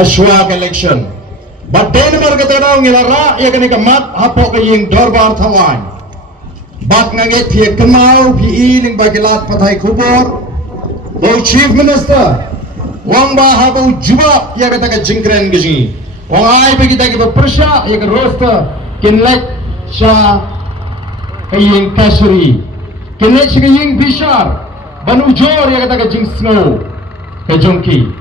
Hashwag election. But Denmark katadaw ngilara ya kani kamat hapo kaying dorbar thawan. Bat ngangit phi kemau phi iling bagilat pathai kubor. Bo chief minister wang ba habo juba ya kata ka jingkren gizi. Wang ai bagi ta ki persya ya ka rosta kinlek sha kaying kasuri. Kinlek sha kaying bishar banu jor ya kata ka jing snow ka jongki.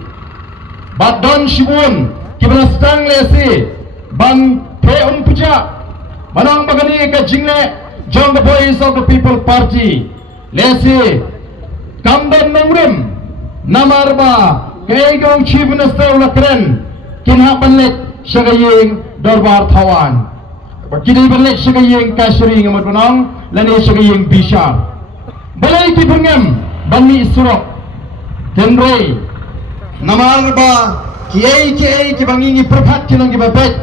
Bat don shibun kibana stang lesi ban pe puja banang bagani ka jingle jong the voice of the people party lesi kamdan nangrim namarba kay gong chief minister ulakren kinha panlet shagaying dorbar thawan kini panlet shagaying kasuri ngamat banang lani shagaying bishar balai ki bungam banmi surok tenrei namarba kiai ki bangingi perpat kinong kibabet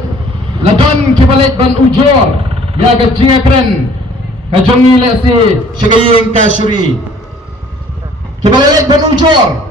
ladon kibalet ban ujor ya ga jingakren ka jongi lesi shagayeng kasuri kibalet ban ujor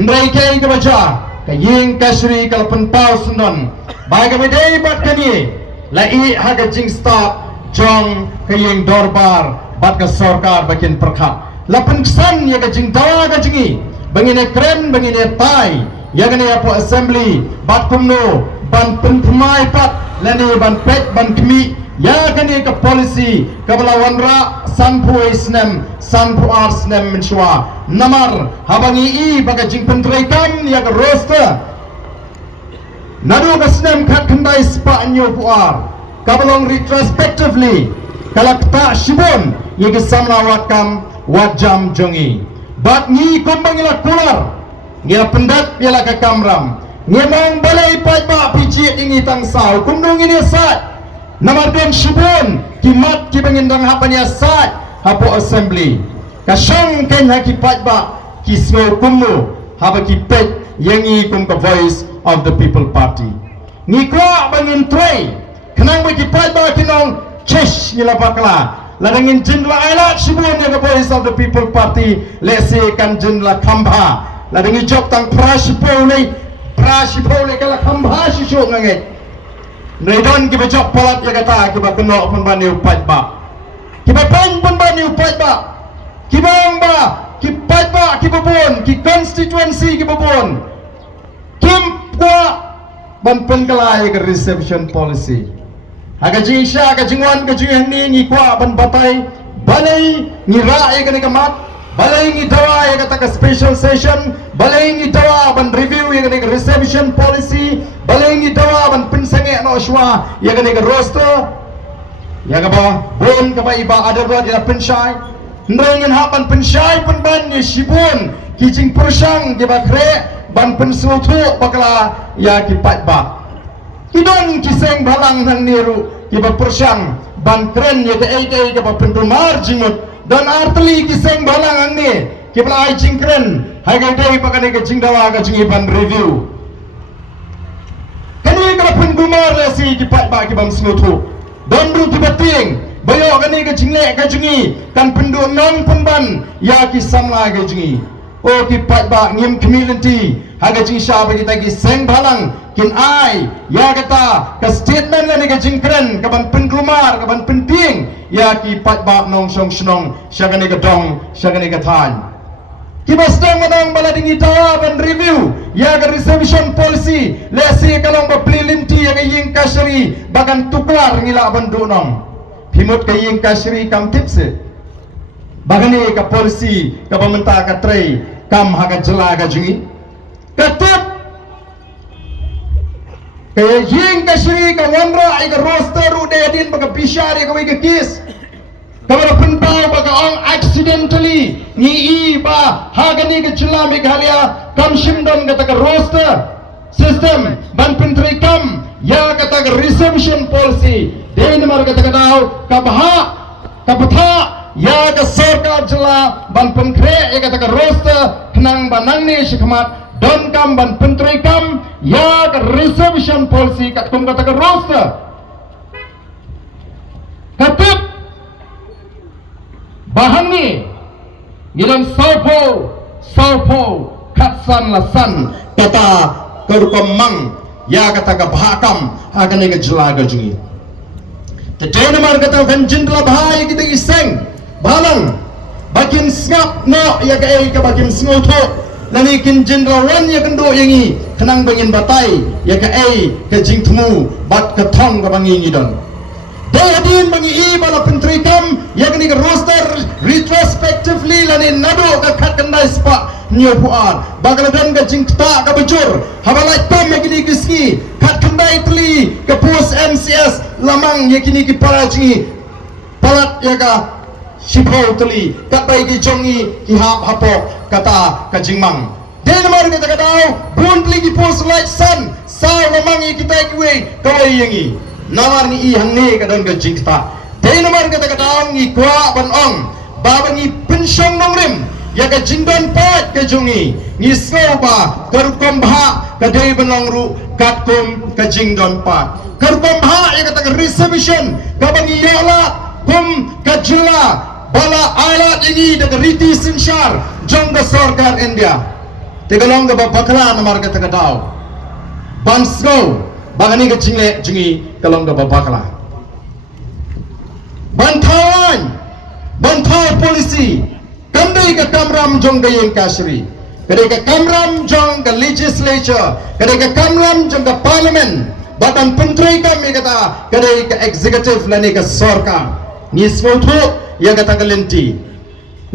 ndrai kiai kibaja ka yeng kasuri kalapan pau sundon baga bedai bat kani lai haga jing stop jong ka yeng dorbar bat ka sarkar bakin perkhat lapan kesan ya ga jing dawa ga jingi bangine kren bangine tai yang ini apa assembly bat kumno ban penpemai pat lani ban pet ban kemi ya kini ke polisi ke belawanra sanpu isnem sanpu arsnem menshwa namar habangi i baga jing pentreikan ya ke roster nadu ke snem kat kendai spa nyo puar kabalong retrospectively kalak tak shibun ya ke samla wakam wajam jongi bat ni kumbangila kular ngira pendat piala ka kamram ngemang balai pai ba pici ingi tang sau kumdung ini sat namar den shibun kimat ki bangindang hapanya sat hapo assembly kasang ken haki pai ba ki smol kummu haba ki pet yangi kum ka voice of the people party ni kwa bangin trei kenang ba ki pai ba kinong chesh nila pakla ladangin jindla ailat shibun ya ka voice of the people party lese kan jindla khamba ladang ijok tang prasipole kala khambha shisho nganget nedon ki bejok polat ya kata ki ba keno pun bani upat ba ki ba pan pun bani upat ba ki bang ba ki pat ba ki babon ki constituency ki babon kim kwa ban pen kala ya reception policy aga jingsha aga jingwan ga jing ni ni kwa ban batai balai ni ra ya ga kamat balai ngi dawa ya kata ka special session balai ngi dawa ban review ya kata reception policy balai ngi dawa ban pinsange no shwa ya kata roster ya ka ba bon ka ba iba ada ba ya penshai ndengin hapan penshai pun ban ni shibun kijing persang ke ba kre ban pensutu bakala ya ki pat ba kidon kiseng balang nang niru ki ba persang ban kren ya ka ai ka ba pentumar jimut dan arteli kiseng balang angni kibla ai jingkren haga dei pakane ke jingdawa ga jingiban review kani kala pun gumar lesi kipat ba kibam snutu dondu tibating bayo kani ke jingle ga jingi kan pendu non penban ya ki samla ga jingi o kipat ba ngim community haga jing sha ba kita ki seng balang kin ai ya kata ka statement la ni ga jingkren ka ban pengrumar ka ban penting ya ki pat ba nong song snong syagani ka dong syagani ka than ki bastang manang balading itawa ban review ya ka reception policy lesi kalong ba plilinti ya ka ying kasri bagan tuklar ngila ban dunong pimut ka ying kasri kam tipse bagani ka policy ka pamenta ka trei kam ha ka jela ka jingi katip kaya ying kasri ka wanra ay ka roster ude din baga bishar ya ka wai ka kis kamera pentau baga ong accidentally ni iba hagani ke chula meghalaya kam shimdon kata ka roster system ban pentri kam ya kata ka reception policy Denmark kata ka daw kabha kapatha ya ka sarkar jela ban penkre ya kata ka roster kenang banang ni shikmat don kam ban pentri kam ya ka reception policy kat kum kata ka roster katip bahan ni ngilang saupo katsan lasan kata kerukam mang ya kata ka bahakam akan ega jelaga jungi tadai namar kata kan jindla bahaya kita iseng balang bakin ngap no ya ka bakin ngoto nani kin jindla wan ya kendo yangi kenang bangin batai ya ka jing temu bat ka thong ka bangi ngidon Dahadin bangi bala penteri kam yang ni roster retrospectively lani nado ka khat kandai spa nyo puan bagaladan ka jingta ka bujur habalai tam yang ni kiski khat kandai tli ka pos MCS lamang yang ni ki paraji palat ya ka sipau tli katai ki jongi ki hap hapo kata ka jingmang denmar kata kadau bun tli ki pos light sun sa lamang yang kita ki kawai yangi namar ni ihang ni kadon ke jingta dei namar kata kadang ni kwa ban ong babangi pensyong nongrim ya ka jingdon pat ke jungi ni soba karukom bha ka dei benong ru katkum ka jingdon pat karukom bha ya kata reservation ka bangi yala kum ka jilla bala alat ini de riti sinshar jong da sarkar India tegalong ga bakla namar kata kadau bansgo bagani ke jingle jungi kalong da babakala bantawan polisi kandai ke kamram jong da yang kasri kadai ke kamram jong da legislature kadai ke kamram jong da parliament badan penteri kami kata kadai ke executive lani ke sarkar ni semua ya kata kelenti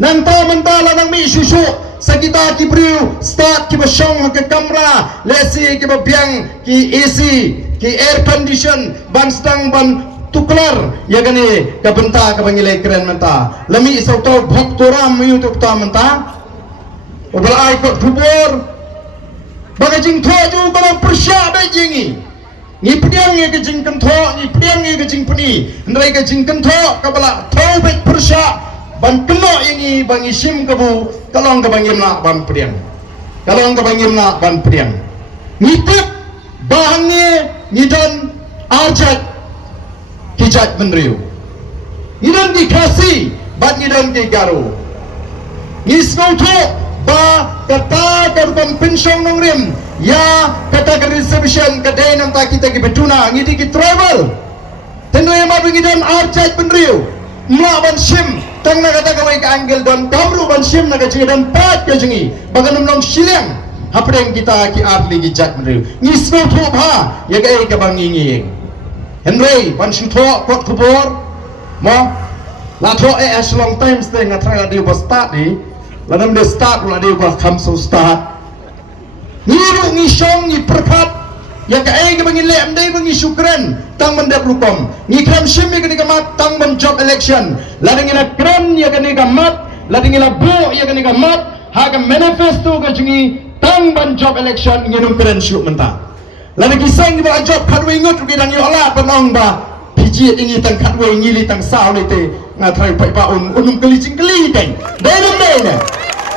nang ta mentala nang mi susu sakita ki briu start ki basong ke kamera lesi ki babiang ki AC ki air condition ban stang ban tuklar ya gani ka benta ka bangile keren menta lami sauto bhaktoram youtube ta menta obal ai ko thubor bagajing tho ju kalau persya be jingi ni pediang ye ke jing kan tho ni pediang ye ke jing peni ndai ke jing kan tho ka bala tho be persya ban keno ini bangi sim kebu kalong ke bangim nak ban pediang kalong ke bangim nak ban pediang ngitip bahannya ngidon arjat kijat menriu ngidon dikasih ban ngidon kigaru ngisngautu ba kata karban pensyong nongrim ya kata ke reservation kedai nang tak kita ke betuna ngidi ki travel tenu yang mabu ngidon arjat menriu mula ban sim tang na kata kawai ka anggel don kamru ban sim na ka dan pat ka jingi baganum long silang hapdeng kita ki atli ki jat mrew ngisno tho bha ya ga ka bangingi henry ban sim tho kot kubor mo la tho as long time stay ngatra la dia start ni la nam de start la dia kam so start ni ru ni shong ni perkat ya ka ka bangin le amdai bangi syukran tang mendap lukom ni kram sim ni ka mat tang men job election la dingina kram ya ka ni ka mat la dingina bo ya ka ni ka mat ha ka manifesto ka jingi tang ban job election nginum keren syuk menta la dagi sang ba job khatwe ngut ki dang yo ala panong ba piji ingi tang khatwe ngili tang saw le te ngathai pai pa unum keli jing keli teng dai na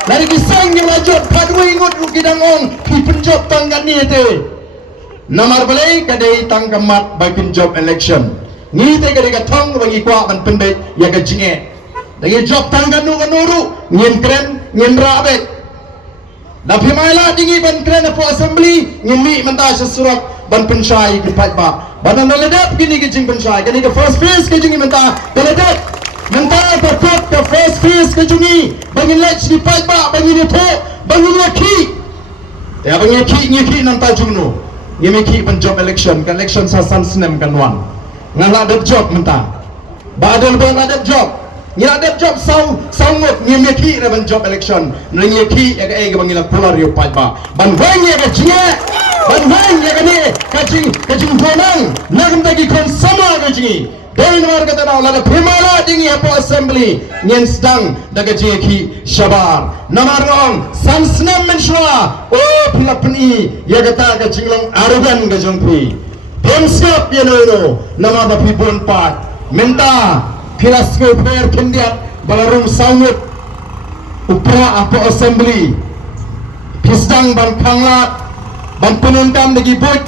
la dagi sang ba job khatwe ngut ki dang ong ki penjob tang kan ni te namar balai kadai tang kamat bakin job election ni te kadai ka thong bagi kwa ban pendek ya ka jinge dagi job tang kanu kanuru ngin kren ngin rabek da phimaila dingi ban kren po assembly ngimi menta surat ban pensyai ki pat ba badan daledap gini ki jing pensyai kani ka first phase ki jingi menta daledap menta perkot ka first phase ki jingi bangin lech di pat ba bangin tho bangin ki ya bangin ki nanta jungno ngimiki pen job election kan election sa san snem kan wan ngala ada job menta badal ba ada job ngila ada job saungot ngimiki re pen job election ngimiki ya ga bangila pular yo pat ba ban wang ya ga jinge ban wang ya ga ni kajing bonang nagam tagi kon sama ga jingi Dewi nomor kata dah lada primala dingi apa assembly nyen sedang daga jeki syabar nomor rong sansnam menshua oh pila peni ya kata ka jinglong arogan ka jongpi pemsiap ya no nama da pibon pat menta pila sko player kendiat balarum saungut upra apa assembly pisdang ban kanglat ban penundam dagi bot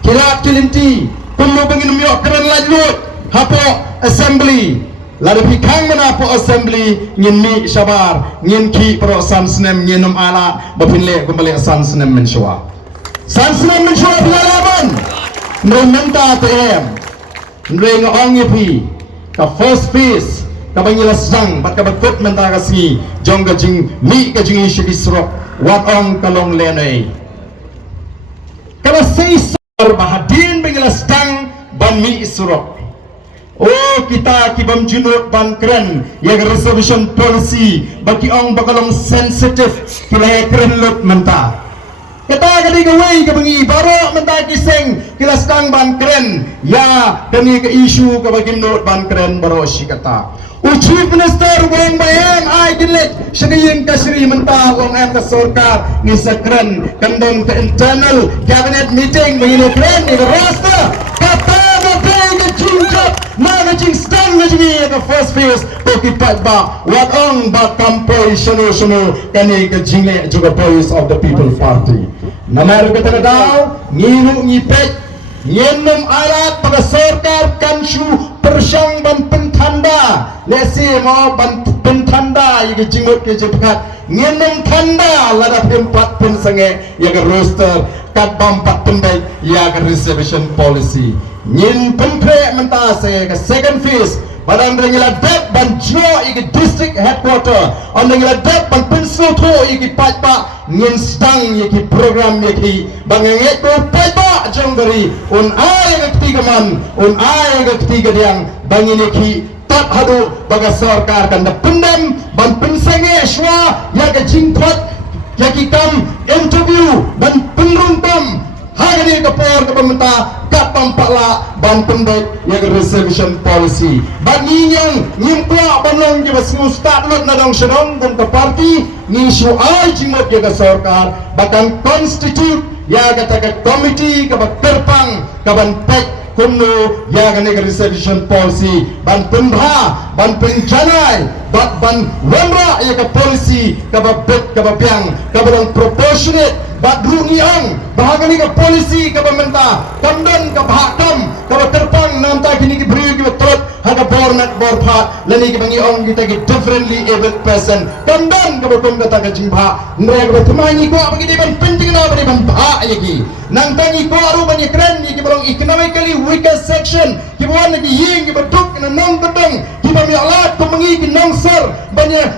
kirat kilinti kumbo bangin miok keren lajut hapo assembly lada pikang mana hapo assembly ngin mi syabar ngin ki pro san snem nginum ala bapinle kembali san snem mensyua Sansunan mencoba pengalaman Mereka TM Mereka ngong yepi Ka first phase Ka bangilas sang Bat ka bagkut menta kasi Jong ka jing Mi ka jing ishi bisrok Wat ong kalong lenay Kala saysar bahadin bangilas sang Ban mi isrok Oh kita kibam junut ban keren Yang reservation policy Bagi ong bakalong sensitive Kila keren lut menta Kata kali gawai ke bengi baru mentak kiseng kilas tang ban keren ya demi ke isu ke bagi menurut ban keren baru si kata Chief Minister wong bayang ai dilet sediyin kasri mentah wong em ke sarkar ni sekren kandang ke internal cabinet meeting begini keren ni roster kata makai ke jinjap na ke jing stang ke jingi ke first phase pokipat ba wat ong ba kampoi sunu kani ke jingle juga voice of the people party Namar kata daw ngiru ngipet nyenum alat pada sarkar kansu persyang ban pentanda lesi mau ban pentanda yang jingut ke jepat nyenum tanda lada empat pun sange yang roster kat bampat pendai yang reservation policy nyen pempre mentase ke second phase Badan rengila dep ban jo iki district headquarter on rengila dep ban pensul to iki pajpa ngin stang iki program iki bangenget ko pajpa jong dari un ai ke ketiga man un ai ke ketiga yang bangin iki tat hadu baga sarkar kan pendem ban pensenge shwa ya ke jingpot ya ki kam interview ban penruntam hari ke por ke pemerintah kat pampaklah ban pendek yang reservation policy bagi yang nyimpla banong je basu start lot nadong senong dan ke parti ni syuai jimot ya ke sarkar bahkan constitute ya kata ke komiti ke terpang ke ban pek kuno ya ke reservation policy ban pendha ban penjanai ban wandra ya ke policy ke babet ke babiang ke barang proportionate badru niang bahagian ni ke polisi ke pemerintah kamdan ke bahakam ke terpang namta kini ke beri ke betrot haga bornat borpat lani ke bangi ong kita ke differently abled person kamdan ke betum kata ke jimba mereka bertemani ko apa kita ban penting na beri ban bah yaki nang tangi ko aru banyak keren ni ke barang economically weaker section ke buan lagi ying ke beduk ke nong gedeng ke bami alat ke mengi ke nongsar banyak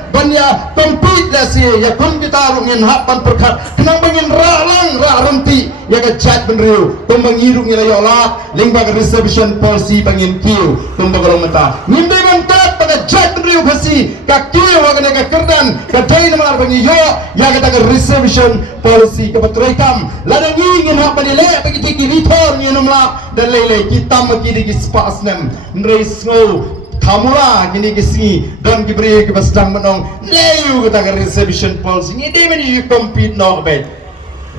compete lah si ya kun kita aru ngin hak ban perkat kenang bangin ralang renti ya ke chat benriu tumbang iruk nilai olah lingkang reservation policy bangin kiu tumbang kalau menta ngimbe mentat pada chat benriu kasi ka kiu akan ka kerdan ka dai namar bangi yo ya kata ke reservation policy ke betroikam ladang ingin hak banile bagi tiki return nyenumla dan lele kita maki di spasnem nrei snow Kamula kini kisi dan kiberi kebasdang menong leyu kata ke reservation policy ni dia meni compete no bet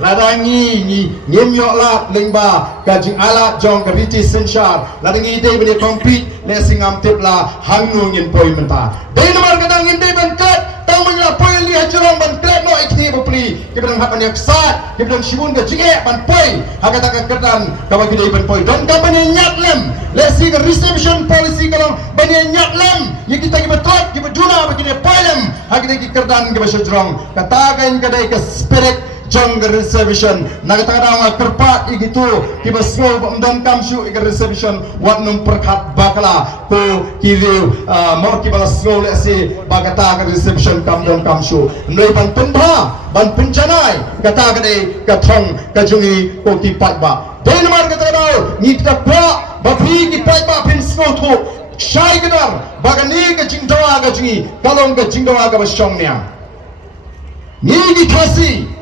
ladangi ni nyemyok lat lengba kajing alat jong ke riti sensyar ladangi dia meni compete lesing amtip la hangu ngin poi menta dia nomor kadang ngin dia benkat tang menya poi li hajarong benkat no ikni bepli kibedang hapan yak sat kibedang shibun ke jinge ban poi hakata ke kedan kabagi dia ben poi don kabane nyat lem lesi ke reservation policy kalau bani nyat lem yang kita kibetot kibeduna bagi dia poi lem hakita ki kedan ke basajrong katakan kadai ke spirit jong ke reservation nakata-kata nga kerpat igitu kiba slow pamdam kamsyu ke reservation wat nung perkat bakla ko kiriu mor kiba slow lesi bagata ke reservation kamdam kamsyu nui ban pendha ban pencanai kata kade katong kajungi ko kipat ba denmar kata daw ni kita kwa bapi kipat ba pin slow to shai kedar bagani ke jingdawa kajungi kalong ke jingdawa ka basyongnya ni dikasi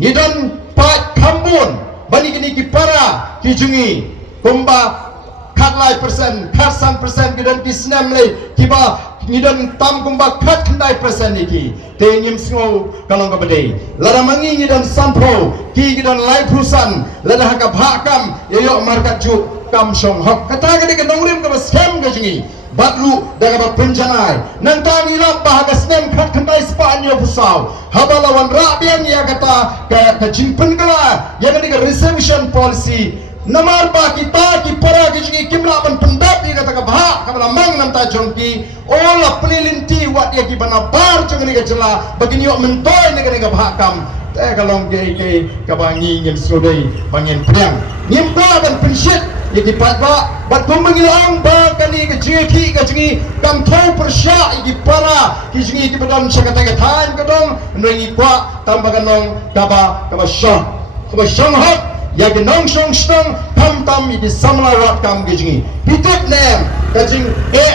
Nidan pat kambun bani kini kipara kijungi kumba katlai persen karsan persen kidan kisnam le kiba nidan tam kumba kat kendai persen iki tenyim singo kalong kabadai lada mangi nidan sampro ki kidan lai perusan lada hakap hakam yayok markat juk kam song hak kata kini kenongrim kaba scam kijungi Batlu daga penjanai nantang ilap bahaga snem kat kentai Spanyol pusau habalawan rabian ya kata ke jimpen kala ya kata reservation policy namar ba kita ki para ki kimla ban pendap ya kata bah kabala mang nanta jongki ola pelilinti wat ya ki bana bar jong ni jela bagini yo mentoy ni ka bahakam kalau ke kabangi ngin srodai bangin priang nyimba ban pensyit yaki patba bat kumengilang ba kani ke jeki ke jingi kam thau persya yaki para ki jingi ki badam sakata ka than kadong ngi kwa tambagan nong kaba syang hak yaki nong song stong tam yaki samla wat kam ke jingi pitet nem ka jing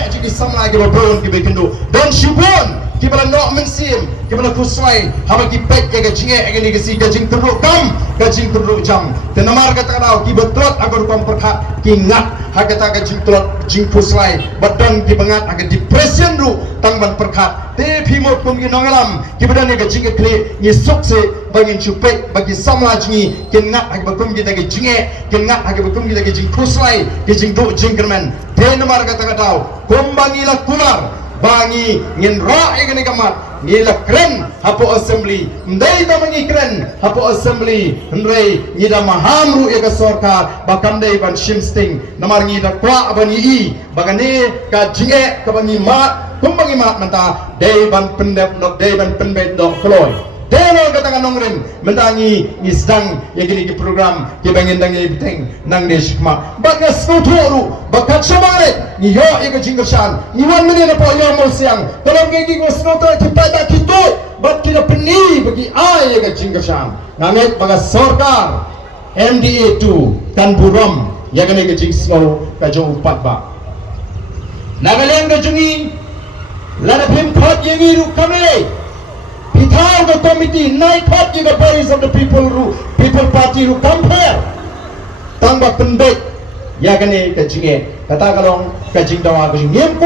jiki samla ki babon ki bekendo don shibon ki bala no mensim ki bala kuswai haba ki pek ke jinge egeni ke si ke jing teruk kam ke jing teruk jam tenamar kata kadau ki betot agar kam perkhat ki ngat hakata ke jing telot jing kuswai badan ki bangat agar depression ru tangban perkhat te phimot kum ki nongalam ki badan ke jing ke kle ni sukse bangin chupek bagi samla jingi ki ngat agar bakum ki ke jinge ki ngat agar bakum ki ke jing kuswai ki jing du jing kermen tenamar kata kadau kumbangi la kumar bangi ngin ra egani kamat ngila kren hapo assembly ndai da mangi kren hapo assembly ndrei ngida mahamru ega sarkar bakandai ban shimsting namar ngida kwa abani I bagane ka jinge ka bangi mat kumbangi mat manta dei ban pendep nok dei ban penbet dok floy deno katakan nongren mendangi ngisdang yagini ki program ki bangin dangi biteng nang de shikma baga skutoru bakat shamare ni yo ega jingershan ni wan mene na po yo mo siang tolong gi ko snoto ki pada kito bat kina peni bagi ai ega jingershan nanget baga sarkar MDA 2 kan buram yagani ke jingsno ka jo upat ba nagaleng ga jungi lana phim thot yengi ru kame Pitau the committee, night hot in the bodies of the people party who come here. Tangba pendek, ya kene kecingé. Kata kalong kecing dawa kecing. Yem ko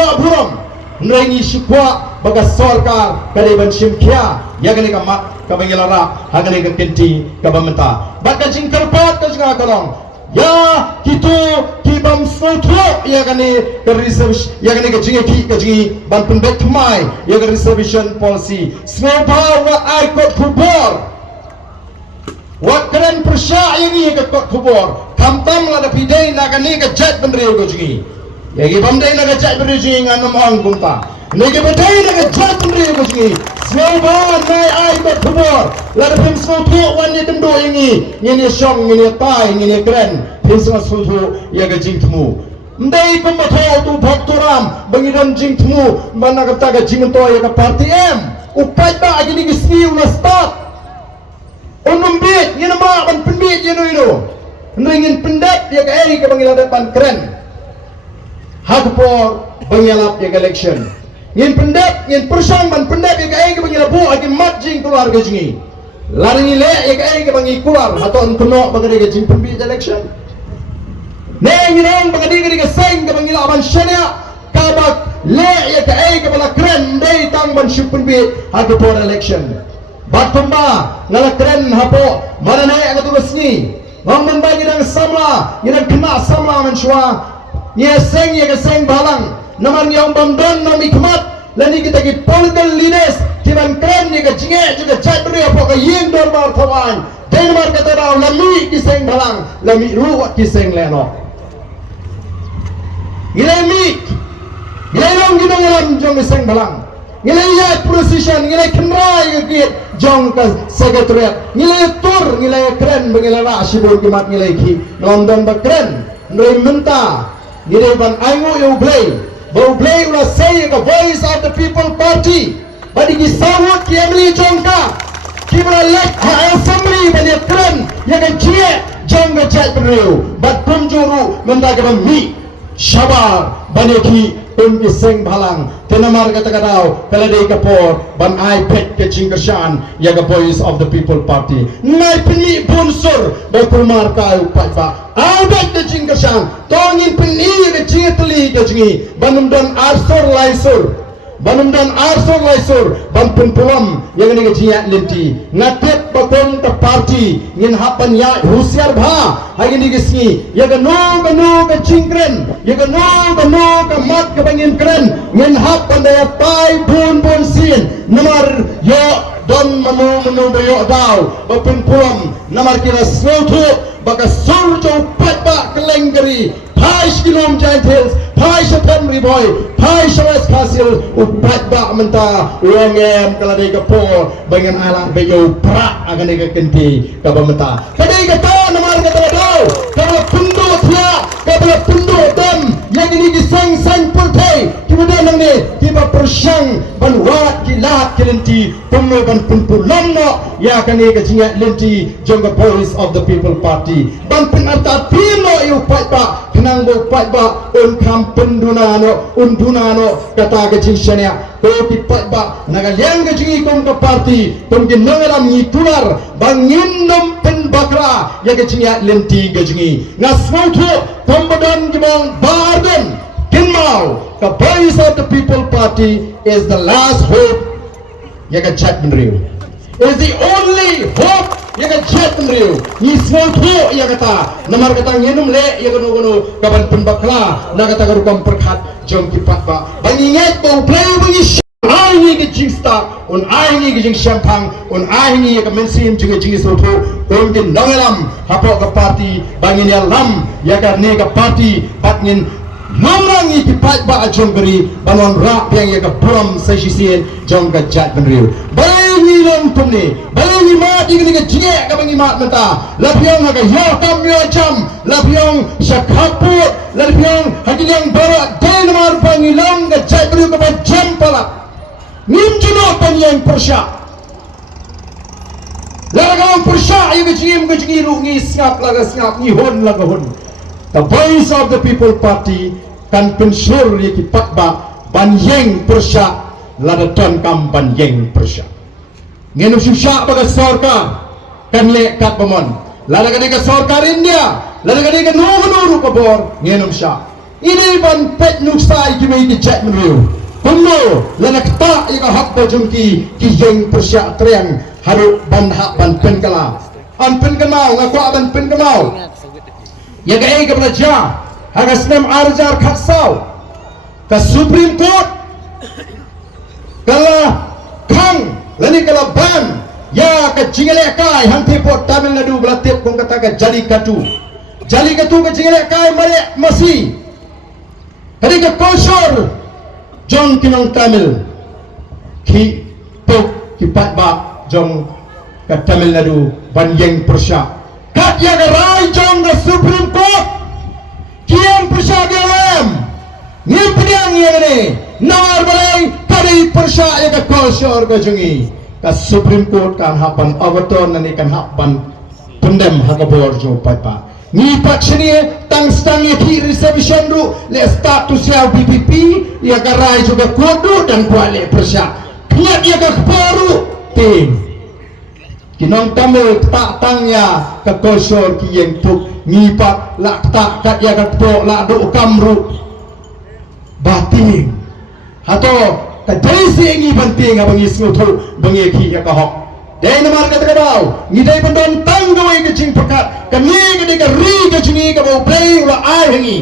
aburam. Nrengi shikwa bagas sarkar kariban shimkia. Ya kene kamat kabangilara, hagane kenti kabamenta. Bak kecing terpat kecing kalong. Ya kita kibam snoto ya kani ke reservation ya kani ke jingi ban pendek mai ya ke reservation policy snopa wat ai kot kubor wat keren persya ini ke kot kubor kamtam la da pidai na kani ke jet bendre ko jingi ya ki bamdai na ke jet bendre jingi nganam ang kumta ne ke badai na ke jet bendre ko jingi snopa nai ai kot kubor la da pim snoto wan ni tendo ini ni shong ni tai ni keren Pisma suatu ya ke jingtmu. Ndai pembato tu faktoram bangidan jingtmu mana kata ke jingto ya ke parti M. Upai ba agini gisni una start. Onum bit ni nama ban penbit ye no ino. Ndringin pendat ya ke ai ke bangilan ban keren. Hakpor bangilap ya ke election. Ngin pendat ngin persang ban pendat ya ke ai ke bangilabu agi mat jing keluar ke jingi. Laringi le ya ke ai ke bangi keluar atau enkono bagi ke jing penbit election. Neng bagadi ke seng ke bangila ban shania kabak le ya ke ai ke bala kren dei tang ban shipun bi hadu por election batumba ngala kren hapo mana naik ke tugas ni ngomong bagi dang samla yang kena samla man shwa ye seng ya ke seng balang namar yang bamdon nam ikmat lani kita ki political leaders ki ban kren ni ke jinge juga chatri hapo ke yin dorbar thawan denmar kata raw lami ki seng balang lami ruwat ki seng leno Ngilai mik, ngilai long kita ngalam jong iseng balang, ngilai ya precision, ngilai kenrai ke jong ke sekretariat, ngilai tur, ngilai keren, ngilai lah sibur kimat ngilai ki, London bakren, ngilai menta, ngilai ban aingu you play, bau play ulah say the voice of the people party, badi kisawut ki amli jongka, kibra lek ha assembly bani keren, ya kan cie jong ke chat beriu, bat punjuru menta ke mi. Shabar baneki pempi seng balang tenamar kata kadau peladai kapor ban ai pet ke jingkershan ya ke voice of the people party nai peni bonsur bakumar kau patba ai bet ke jingkershan tongin peni ke jingteli ke jingi banum dan arsur laisur banum dan arsur laisur ban penpulam yang ni ke jiat lenti ngatet bakom ke party ngin hapan ya husiar bha hari ni kesini ya ke no ke jingkren ya ke no ke mat ke bangin keren ngin hapan daya pai bun sin namar yo don manu bayo dau penpulam namar kira slotu baka surjo patba kelenggeri Pai Shilom Giant Hills, Pai Shatan Riboy, Pai Shawes Castle, Upat Bak Menta, Uangem Kaladai Kapor, Bangan Alang Bayo Prak akan dikenti Kabamenta. Kadai kata nama kata tahu, kalau punduk dia, kalau punduk dem yang ini disang sang pultai, kemudian nang ni tiba persyang banwat kilat kelenti, penuh ban punpulam no, ya akan dikecinya lenti jongga Voice of the People Party. Ban penarta tino iu Pak kenang bo Pak unkam pendunano, undunano kata kecingshania. Kau tipat ba nagaliang kecing ikon ke parti, pemkin nangalam ngitular bangin nom penbakra ya kecingnya lenti kecing. Ngasmautu pembadan jemong barden kinmau ke Voice of the People Party is the last hope ya kecak menriu. Is the only hope ya kecak menriu. Ni smautu ya kata namar kata nginum le ya gunu kaban penbakra na kata garukam perkat jom tipat ba bangingat bau play bangi ai ke jingsta on ai ke jing champang on ai ke mensim juga jing soto on ke nangalam hapo ke parti bangin ya lam ya ka ne ke parti patngin mamrangi tipat ba ajong beri banon ra yang ya ke prom sesisien jong ke jat benriu bangi lam tumni bangi ma di ke jing ka bangi ma menta lapiong ha ke yo kam yo jam lapiong syakaput lapiong hagilang bawa denmar bangi lam ke jat benriu ke jam pala Nimjuno panyang persya, lagam persya yang kecil rungi ngap ngihon lagahon. The Voice of the People Party kan pensur yang patba banyeng persya ladatan kam banyeng persya. Ngenu susah baga sorka kan lekat pemon. Ladakan ke sorkar India, ladakan ke nuru kabor ngenu sya. Ini ban pet nuksai kimi dicek menriu. Kundo lanak tak ika hak bajungki kijeng persyak triang haru ban hak ban penkala an penkamau ngaku ban penkamau ya gai ke belajar hagas nem arjar khatsau ke Supreme Court kala kang lani kala ban ya ke jingele kai hanti pot Tamil Nadu belatip kong kata ke jali katu ke jingele kai mare masih tadi ke kosor Jong kinong Tamil ki pok ki patba jong ke Tamil Nadu banyeng persya kat ya ke rai jong ke Supreme Court kian persya gelem ngipdiang yang ini nawar balai kari persya ya ke kosor ke jongi ke Supreme Court kan hapan overturn nani kan hapan pendem hakabor jong patba ni paksini tang ki reservation ru le status ya BPP ya karai juga kodo dan kuale persya kiat ya ke baru tim kinong Tamil tak tangnya ke kosor ki yang tuk ngipak lak tak kat ya ke tok lak do kamru bating atau kadai sengi banting abang ismu tu bangi ki ya ke hok dai namar kata kadau ngidai pendon tanggawai kecing pekat kami ketika ri kecing ke bau play ula ai hangi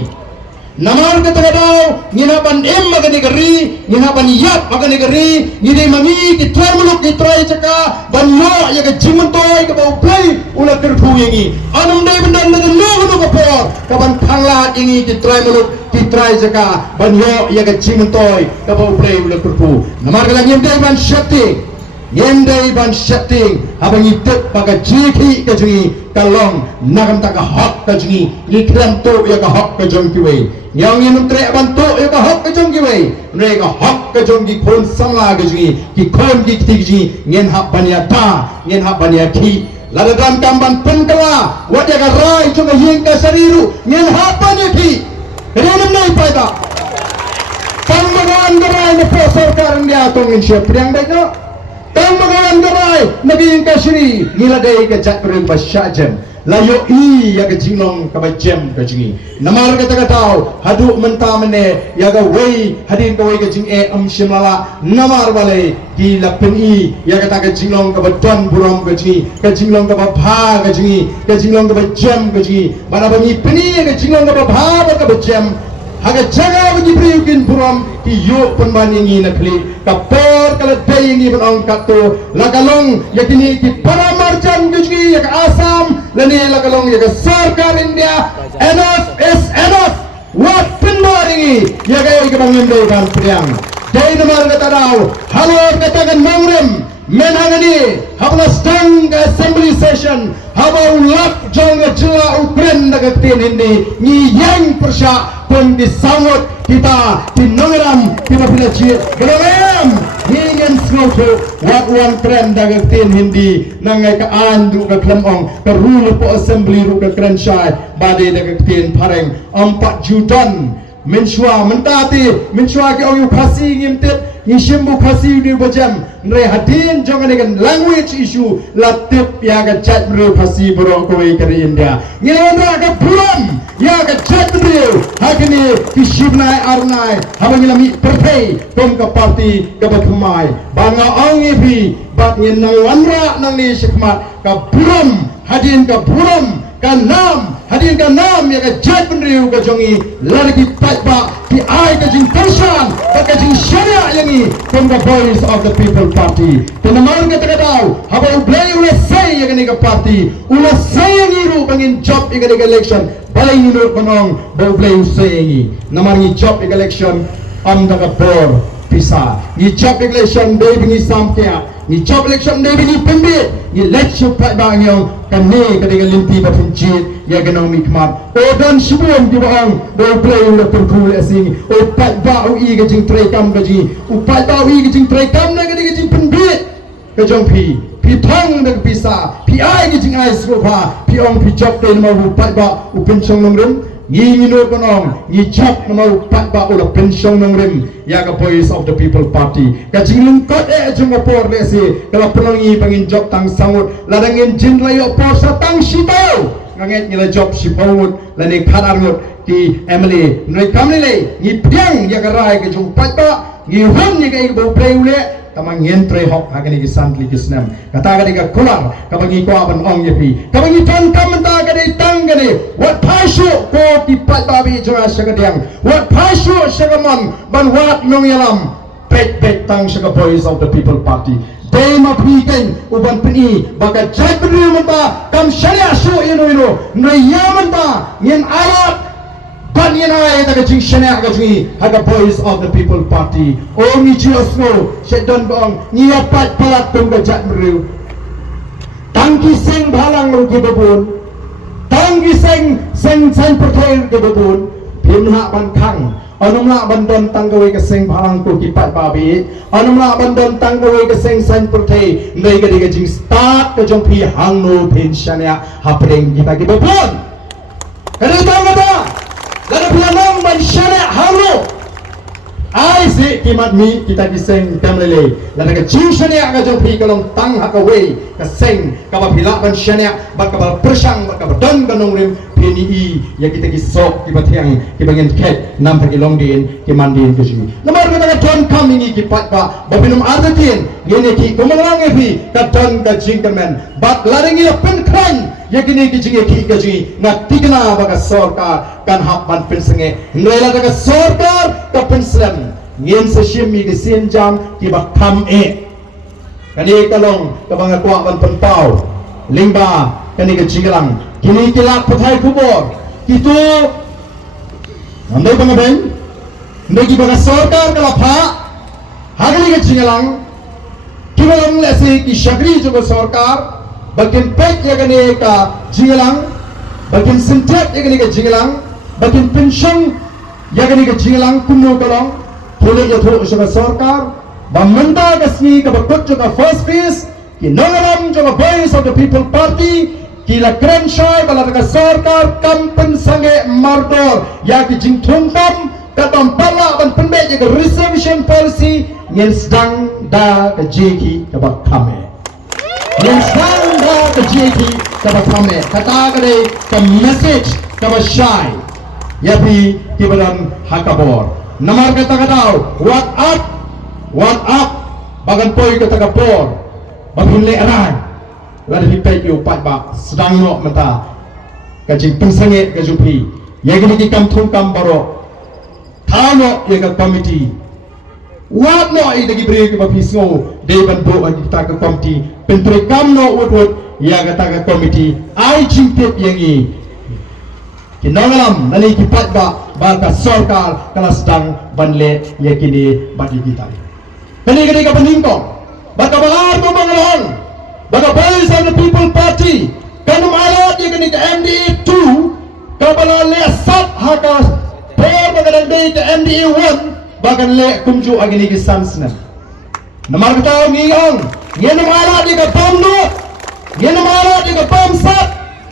namar kata kadau nginapan ketika ri nginapan yap ketika ri ngidai mangi ki termuluk ki trai caka banyo ya ke jimentoi ke bau play ula kerpu yangi anum dai pendon dengan no kapor kapan thanglat yangi ki trai muluk ki trai caka banyo ya ke jimentoi ke bau play ula kerpu namar kata ngidai ban syati Yendai ban setting abang itek pakai jiki kejungi kalong nakam tak hak kejungi ikram tu ya hak kejung kiwei yang ini trek bantu ya hak kejung kiwei mereka hak kejung ki kon samla kejungi ki kon ki kejungi ngen hak banyata ngen hak banyati lada dalam kamban penkala wajah karai cuma hingga sariru ngen hak banyati kenapa naik pada pembangunan gerai ne posor dia tongin siap yang baiknya Tambagan gerai naging kasiri niladay ke jat perim basyajem layo I ya ke jinglong ke bajem ke jingi namar kata tau hadu menta mene ya ga wei hadin ke wei ke jing shimlala namar balai di lapen I ya kata ke jinglong ke badon buram ke jingi ke jinglong ke bapha ke jingi ke jinglong ke bajem ke jingi mana bangi peni ke jinglong ke bapha ke bajem haga jaga bagi priukin buram ki yo penbaningi nakli kapor kala dayi ban angkat to lagalong yakini ki paramarjan gujgi yak asam lani lagalong yak sarkar India enough is enough wat penmaringi ya gaya kebangin dekan priang day namar kata daw halo katakan mangrem menangani habla stang assembly session habau lap jong jela ukren nagatin hindi ni yang persya pun disambut kita di Nongeram kita bila cie beram ingin sesuatu wat uang keren nagatin hindi nangai ke andu ke kelemong ke rule po assembly ru ke keren syai badai nagatin pareng 4 judan menshua mentati menshua ke orang pasi ngimtit Ishimbu kasi di bojam nre hadin jangan dengan language issue latip ya ke chat bro pasi bro koi kari India ngilana ke buram ya ke chat bro hakini kishibnai arnai habang ilami pertai kom ke parti ke bakumai banga ongi bi bat ngin nang wanra nang ni shikmat ke buram hadin ke buram kanam hadin kanam ya ke chat bro ke jongi lagi patba di ai ke jing tersan ke jing syariah yangi from the voice of the people party tenaman kata tahu haba ublay ula say yang ni ke party ula say yang iru bangin job yang ni election balai iru penong ublay say yang namar ni job election am daga bor pisa ni job election day bingi samkia ni job election day bingi pembit ni election pat bang yang kami ketika limpi berpencit ya genong mikmat dan sebelum di bawang ublay ula perkul asing pat bau i ke jing trekam ke jing pat bau i ke jing trekam na ke jing pembit ke jong pi thong dak pisa pi ai ke jing ai sofa pi ong pi job den mau pat ba pension nongrim ni minor konong ni job mau pat ba ula pension nongrim ya ke voice of the people party ke jing lungkot jong opor le si kalau penongi pangin job tang sangut ladangin jin layo por satang sitau nganget nila job si paut lani khadarngut ki emily noi kamle ni piang ya garai ke jong pat ba ni hon ni ke bo preule tamang yentre hok hakani ki santli kisnam kata ka kular kabangi ko aban ong yepi kabangi tan kamta ka de tangane wat pashu ko ti pat babi jora sagadiang wat pashu sagamon ban wat nong yalam pet tang saga voice of the people party day ma pikan uban peni baga jadru mata kam sharia shu ino nayaman ta yen ayat ban yen ay ta jing sharia ga jing haga voice of the people party o mi jiosno shedon bong ni apat palat tum ga jadru tangki seng balang ru ki babun tangki seng pertain ke babun pimha ban kang anumla bandon tanggawe ke seng balang ko kipat babi anumla bandon tanggawe ke seng pertai ngai ga diga jing start ke jong pi hangno pension ya hapring kita ki babun kada tangga lada pianong ban syariah hangno ai si kimat mi kita ki seng tamlele lada ke jing syariah ga jong pi kalong tang hakawe ke seng ka ba pila ban syariah ba ka ba persang ba ka ba don ganong rim PNI ya kita kisok ki batiang ki bagian ket nam pagi long din ki mandin ke sini nomor kata ton kami ni ki pat pa babinum ardatin ngene ki kumalang epi ka ton ka jingkamen bat laring ya pen kran ya kini ki jinge ki ka jingi na tigna baga sarkar kan hap ban pensenge nela daga sarkar ka pensem ngin sa shimi ki sinjam ki ba kam e kani kalong ka banga kwa ban penpau lingba kani ka jingalang kini kilat pathai kubor itu andai bangabeng ndagi baga sarkar kala pha hagli ke jingalang kibalang lesi ki shagri jo sarkar bagian pek ya gane ka jingalang bagian sentet ya gane ka jingalang bagian pension ya gane ka jingalang kunno kalong thole ya tho sa sarkar bamanda kasni ka bakot jo ka first phase ki nongaram jo ka voice of the people party kila keren syai baladaga sarkar kampen sange mardor ya ki jingthung tam katam pala ban penbe ke reservation policy ngin sedang da ke jeki ke bakame ngin sedang da ke jeki ke bakame kata kare ke message ke syai ya pi ki badan hakabor namar kata what up bagan poi kata kapor bagin le arai lada hipai ki upat ba sedang no mata kajing pensange ke jumpi ya gini ki kam thung kam baro thano ya ka committee wat no i dagi bre ki ba pisngo de ban bo agi ta ka committee pentre kam no wot ya ka ta ka committee ai jingtip yangi ki nongalam nali ki pat ba baka sorkar kelas sedang banle yakini bagi kita. Kini ka peningkong baka bahar ko bangalon baka Voice of the People Party kanum alat yakini ka MDE 2 kabala lesat haka per baka dai ka MDE 1 baka le kumju agini ki sansna namar kita ngiyong ngenum alat di ka pamdu ngenum alat di ka pamsat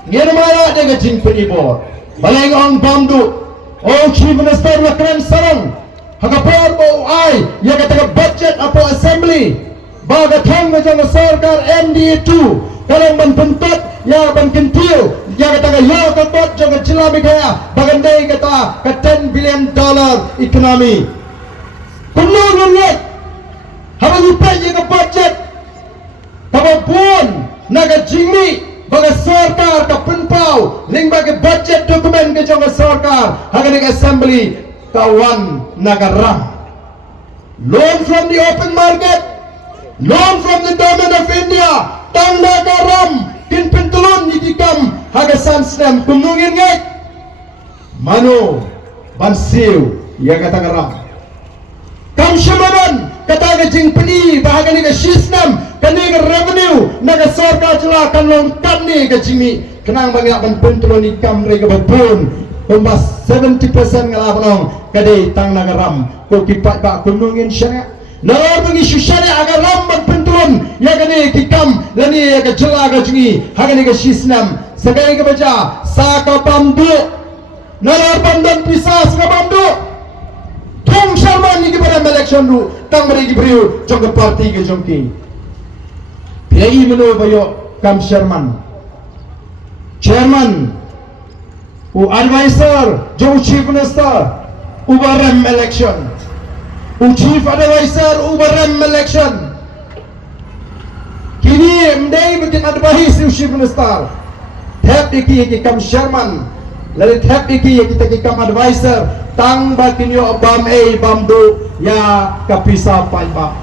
ngenum alat di ka jingpenibor baleng ong pamdu. Oh, Chief Minister na kren sarang hagapor mo ay ya kata budget apo assembly baga thang na jang sarkar MDE 2 kalau membentuk ya bankentil ya kata ya kapot jang jila bigaya bagandai kata ka $10 billion economy kuno ngulet habang upay ya budget kabapun naga jimi baga sarkar ka penpau ling baga budget dokumen ke jang sarkar haganik assembly kawan nagaram loan from the open market loan from the government of India tang nagaram kin pentulun nikikam haga sansnem kumungin ngek mano bansiu ya kata garam kam syamanan kata gajing peni bahaga ni ka shisnam kani ka revenue naga sarkar jela kan long kani ka jimi kenang bagi akan pentulun ikam rega babun Umbas 70% ngalapanong kadai tang nagaram ko kipat ba kunungin syariah nalar bagi syariah agaram magpentulun ya kani kikam lani ya ka jela ka jingi hagani ka shisnam sagai ka baca saka bamdu nalar pandan pisas ka bamdu thong sharman ni kepada election du tang bari gibriu jong ka parti ke jongki pi meno bayo kam sharman chairman u advisor jo chief minister ubarem election u chief advisor ubarem election kini mdai bikin advice u chief minister thap iki kam chairman lalu thap iki kita kam advisor tang bakin yo bam bamdu ya kapisa paiba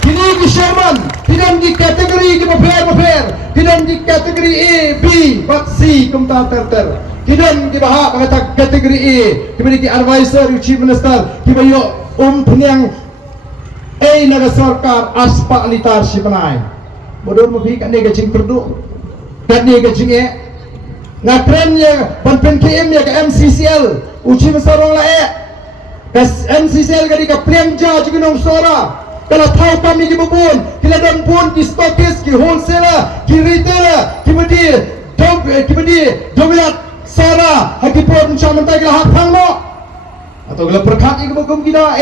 kini ki chairman tidak di kategori ki mafer tidak di kategori A, B, but C kumta ter tidak di bahak kata kategori A kini ki advisor you chief minister ki bayo penyang A naga sarkar aspa litar sipanai bodoh mafi kan ni gajing perdu kan ni gajing E ngatren ya banpen KM ya ke MCCL uji besar orang lain kas MCCL kadi ka plemja jiginong sora kalau tahu kami di bubun, kita dan pun di stokis, di wholesaler, di retailer, di dominat sara, haki pun mencapai kita hak pangmo, atau kalau perkat ini bubun kita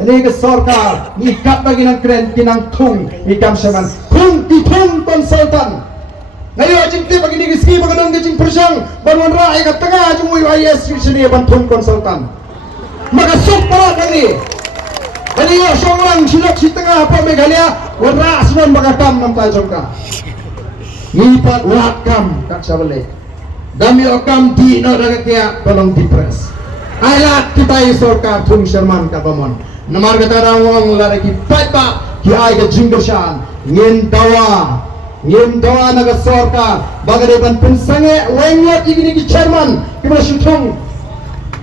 ini ke sarkar, ikat bagi nang keren, kinang tung, ikam seman, tung di tung konsultan. Ngayon jingti bagi ni kiski bagi nang jing persang, banwan rai kat tengah jumui IS sini bantung konsultan. Maka super kali. Jadi yo seorang silap si tengah apa Meghalaya warna asman bagakam nampai jongka. Ngipat wakam kak sabale. Dami okam di no daga kaya tolong dipres. Ayat kita isorka tung Sherman kapamon. Namar kata rawang lari ki paipa ki ay ka jinggersan ngin dawa naga sorka bagade ban pensange wengot igini ki chairman ki bersyutung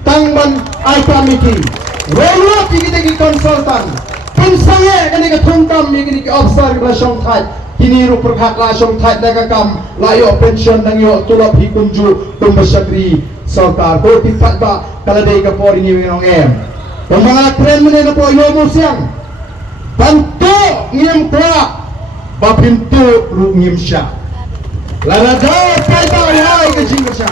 tangban ay committee. Royal tinggi konsultan pensangnya kan ikat tungkam ini ke officer ke lasong thai kini ru perkat lasong thai daga kam layo pension dang yo tulap hikunju pembesakri sarkar ko tipat ba kala dei ka por ini ngong pembangunan keren mene na po yo mo siang bantu ngiem kwa ba pintu ru ngiem sya lara da pai ba hai ke jingsa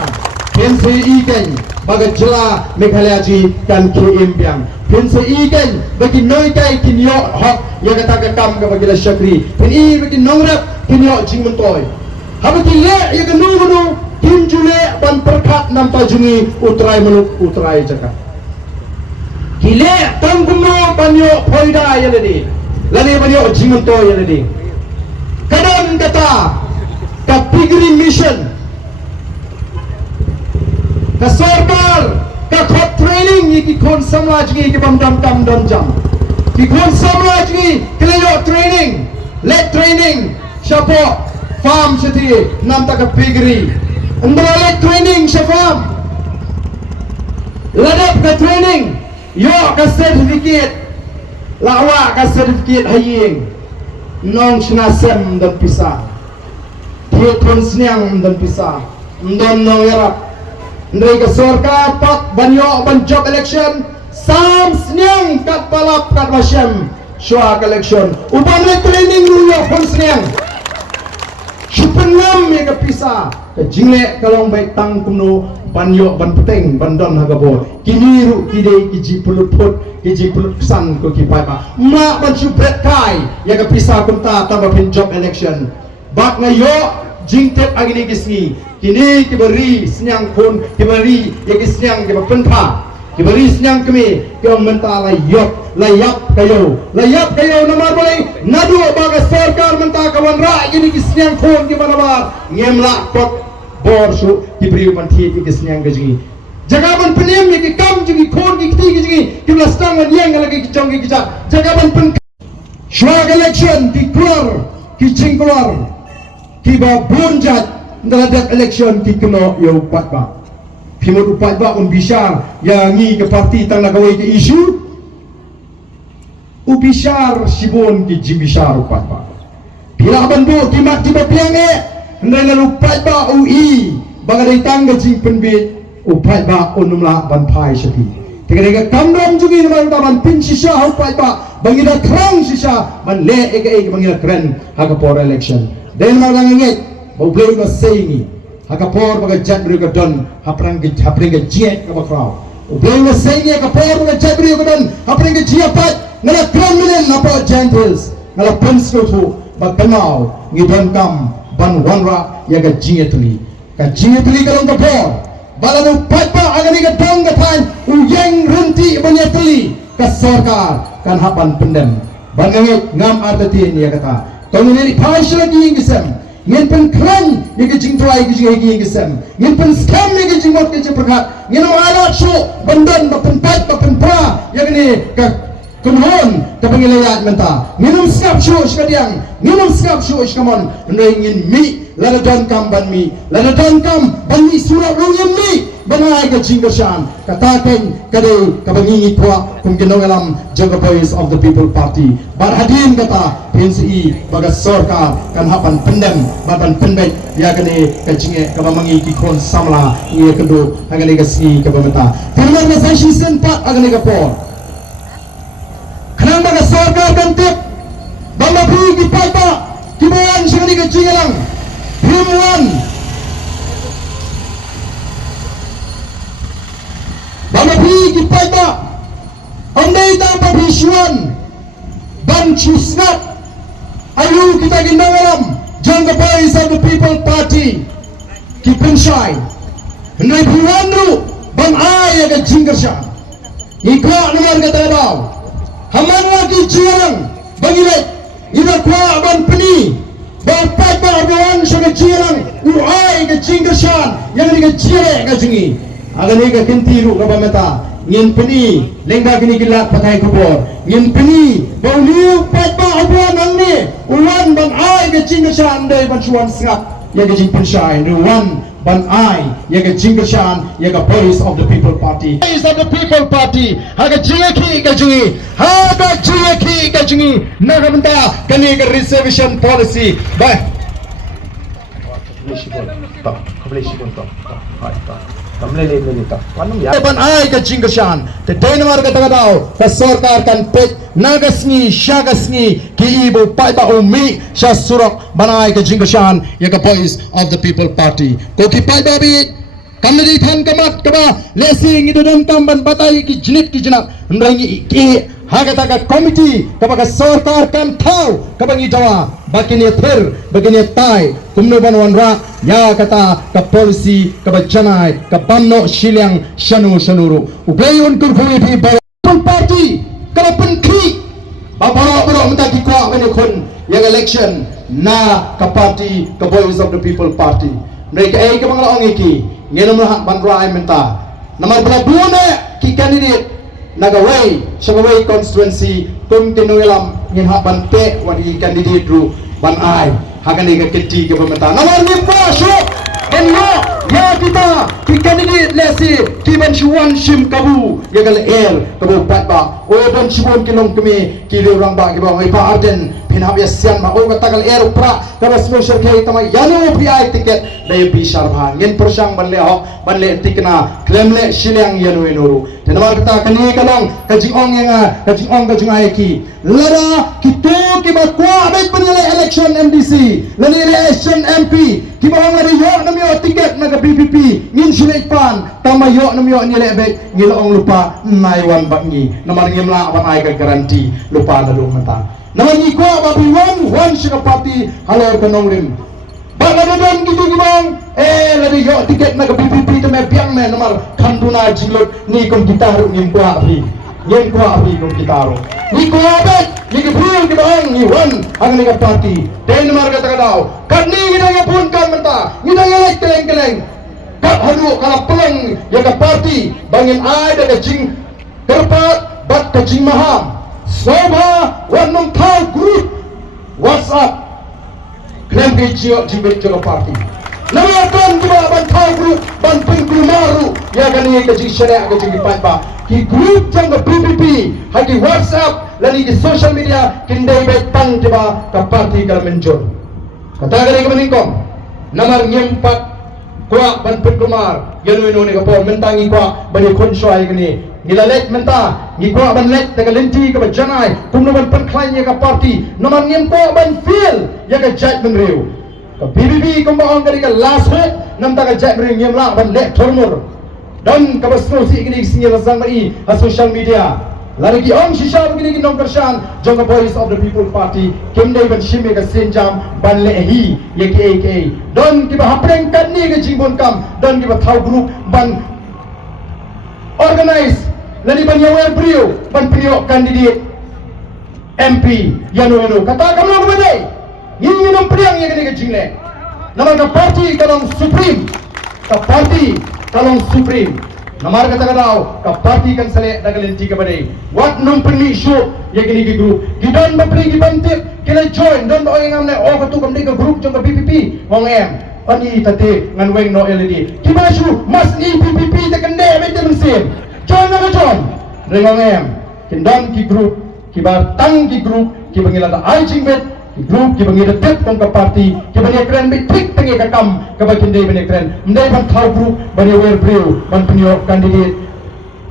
pensi iken baga jela Meghalaya ji kan KM biang pensi iken bagi noi kai kinyo hak ya kata kam ka bagi la syakri pen I bagi nongrap kinyo jing mentoy habati le ya ka nungunu kim jule ban perkat nampa jungi utrai menuk utrai jaka kile tanggumo banyo poida ya ledi lani banyo jing mentoy ya ledi kadang kata kapigri mission ka sarkar ka khot training ni ki khon samaj ni ki bam dam kam dam jam ki khon samaj ni kleyo training let training chapo farm city nam ta ka pigri andra let training sa farm ladap ke training, yo ke sertifikat, lawa ke sertifikat haying, nong senasem dan pisah, dia tron seniang dan pisah, ndon nong yarap, ndai ke sorka pat banyo ban job election, sam seniang kat balap kat masyam, syua election, uban le training ruyo pun seniang. Syupenam yang kepisah ke jingle kalau baik tang kuno banyo ban peteng bandon hagabo kini ru kide kiji pulut put kiji pulut pesan ko kipai ba mak ban syupret kai yang kepisah kunta tambah pin job election bak ngayo jingtet agini kisni kini kiberi senyang kun kiberi yang senyang kiba pentha kiberi senyang kami kiong mentala layap kayo nomor boleh nadu bagai sarkar mentah kawan rak ini kisnyang kon di mana bar ngemlak kot borsu diberi manti kisnyang gaji jagaban penim yang kam jadi kon di kiti gaji kiblas tangan yang lagi kicong kijak jagaban pen swag election di keluar kicing keluar kiba bunjat dalam election kikeno yo patba pimut patba bishar yang ni ke parti tang nagawai ke isu ubishar sibon ki jibishar upat ba bila bandu kimat tiba piange ndai lalu upat ba ui bagai tangga jing penbit upat ba unumla ban pai sepi tiga kamdom jugi nama ban pin sisa upat ba bangida krang sisa ban le ege bangida kren hagapor election dan marang inget bau blame no saying hagapor bagai jat mereka don haprang ke jet ke bakrau blame no saying hagapor bagai jat mereka don haprang ke jiapat ngala kriminal napa gentles ngala pensko tu bagkanau ngidon kam ban wanra yaga jingetli kalong kapor balanu patpa agani ka dong ka pan uyeng runti banyatli ka sarkar kan hapan pendem bangangit ngam artatin ya kata kongini paisha gi ngisem ngin pen kran yaga jingtrai gi ngisem ngin pen scam yaga jingmot ke jeprakat ngin ala sho bandan bapen pat bapen pra yaga ni ka kunhon kapangilayat menta minum skap shu iskadiang minum skap shu iskamon ngin mi lana don kam ban mi surat rungin mi banai ka jinggashan kataken kade kabangi kwa kum ginongalam jaga boys of the people party bar hadin kata PNCI bagas sorka kan hapan pendem baban penbet ya kane kajinge kabamangi ki kon samla ye kendo agane kasi kabamata firman na sa season pat agane kapo kenang baga sarkar kantip bamba pi kipata kibayan sigani kecingelang himuan bamba pi kipata andai tanpa bisuan ban chisnat ayu kita gindangalam jangka boys of the people party kipensai andai buwanru ban ay aga jingershan ikwa nomor kata daw haman lagi cirang bangilet ina kwa ban peni bapak bawan sama cirang uai ke jinggashan yang ni ke cire ke jingi agan ni ke kentiru ke bamata ngin peni lengba gini gilat pakai kubur ngin peni bauliu bapak bawan nang ni ulan ban ai ke jinggashan dai ban chuan singap yang ke jing pensyai ulan ban ai yaga jinggashan yaga boys of the people party boys of the people party haga jingaki gajungi nagamta kani ga reservation policy by ban ai ka jinggashan te denmar ka tagadao ka sarkar kan pet nagasni shagasni ki ibu pai ba umi sha surok banai ka jinggashan yaga boys of the people party ko ki pai ba bi kamri than kamat kaba lesing idon tamban batai ki jinit ki jinap nrangi ki hagata ka committee kabaga sarkar kan thau kabangi jawa bakini thir bagini tai kumno banwanra ya kata ka policy kabajanai ka banno shiliang shanuru ubayun kurfui bi party kala penkri babaro menta ki kwa bani kon yang election na ka party ka boys of the people party mereka ka bangla ongiki ngenom lahat banra ay menta namar bala ki candidate nagaway Shagaway constituency kum tinuilam ngin haban pe wadi candidate ru ban ai hagani ka kiti ke pemeta nomor 5 enno ya kita ki candidate lesi ki ban chuan shim kabu ya gal air kabu pat ba o don chibon kinong kami ki le rang ba ki ba ngai pa arden pinam ya sian ma o ga tagal air pra ka sponsor ke tama yano pi ticket dai bi sharba ngin persang ban le ho ban le tikna claim le shiliang yano enuru tenamar kata kani kalong kajing yang kajing ki lara kitu ki ba kwa bet panile election MDC lani election MP ki ba ngari yo namyo ticket naga BPP ngin shilek pan tama yo namyo ni lebek ngilong lupa naiwan ba ngi namar ngimla awan ai ka garanti lupa na do mata namar ngi kwa ba bi one sugar party halor kanong rim ba na don gitu gibang lani yo ticket naga BPP to me piang me namar khanduna jilot ni kom gitar ngim kwa bi yen ko api ko kitaro ni ko abet ni ke pun ke bang ni wan ang ni ka party ten mar ka tagadaw kat ni gina ya pun kan menta ni da ya keleng kat hadu kala pelang ya ka party bangin ai da jing terpat bat ka jing maham soba wan nong thau group WhatsApp klem ke jio jibet ka party nama kan kita ban thau group ban ping maru ya gani ka jing syariah ka jing pat ba ki group jang PPP hadi WhatsApp lani di social media kindai betang tiba ka parti kala menjol kata gani ka meningkom namar nyempat kwa ban pekumar yanu ino ni ka po mentangi kwa bani konsoi gani nilalet menta ni kwa ban let daga lenti ka janai kumno ban penklain ya ka parti namar nyempo ban feel ya ka jat menriu ka PPP kumbaong gani ka last hope namta ka jat menriu nyemla ban let tormur dan kabasno si igni sinyal sang mai a social media lari ki ong shisha begini ginong kershan jong voice of the people party kemdai ban shime ka senjam ban le hi ye ke don ki ba hapreng kan ni ke jingbon kam don ki ba thau group ban organize lani ban yawer brio ban prio candidate MP yano kata kamu badai yin nom priang ye ke jingle nama ka party kalong supreme ka party kalong supreme namar kata kadau ka parti kan sale dagalenti ka badai wat num perni show ye kini ki group gidon bapri ki bantip kila join don ba ngam ne o ka tu kam de ka group jong ka PPP ngong em ani tate ngan weng no LED ki basu mas ni PPP te kende be te mesin join na join ngong em kindon ki group ki bar tang ki group ki bangila da ai jingbet group ki bangi detek tong ka party ki bani kren bi tik tengi ka kam ka ba kinde bani kren ndai ban thau group bani wer breu ban penyo candidate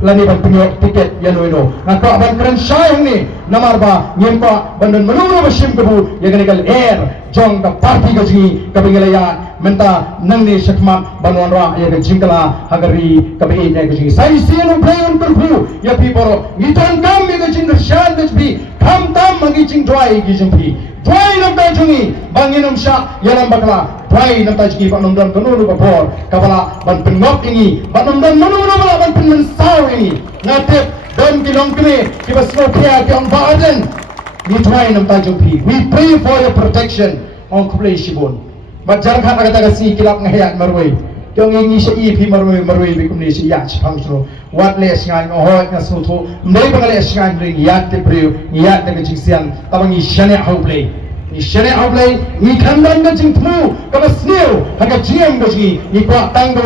lani ban penyo tiket yano na ka ban kren shayang ni namar ba ngem ka bandon manuro ba shim kabu ya gani kal air jong ka party ka jingi ka bangila ya menta nang ni shakma banwan ra ya ka jingkala hagari ka be ne ka jingi sai siano play on perfu ya pi poro ngitan kam ya ka jing shan bi kam tam mangi jing dry gi jing pi Dwai nam tajungi banginum sya yalam bakla dwai nam tajungi pak nom dan kanunu kapor kapala ban penngop ini ban nom dan manu bala ban penmensau ini ngatip dan kilong kene kibasno pia ki on baden ni dwai nam tajung pi we pray for your protection on kuplay shibon bajar khat agata kasi kilap ngayat marwai Yung ingi siya ipi marway bikum ni siya yat pangso wat le singai ngohoy na suto ndai bangale singai ring yat te preu yat te jingsian tabang ni shane hauplay ni kandan na jingtmu kabasneo haga jiang goji ni kwa tang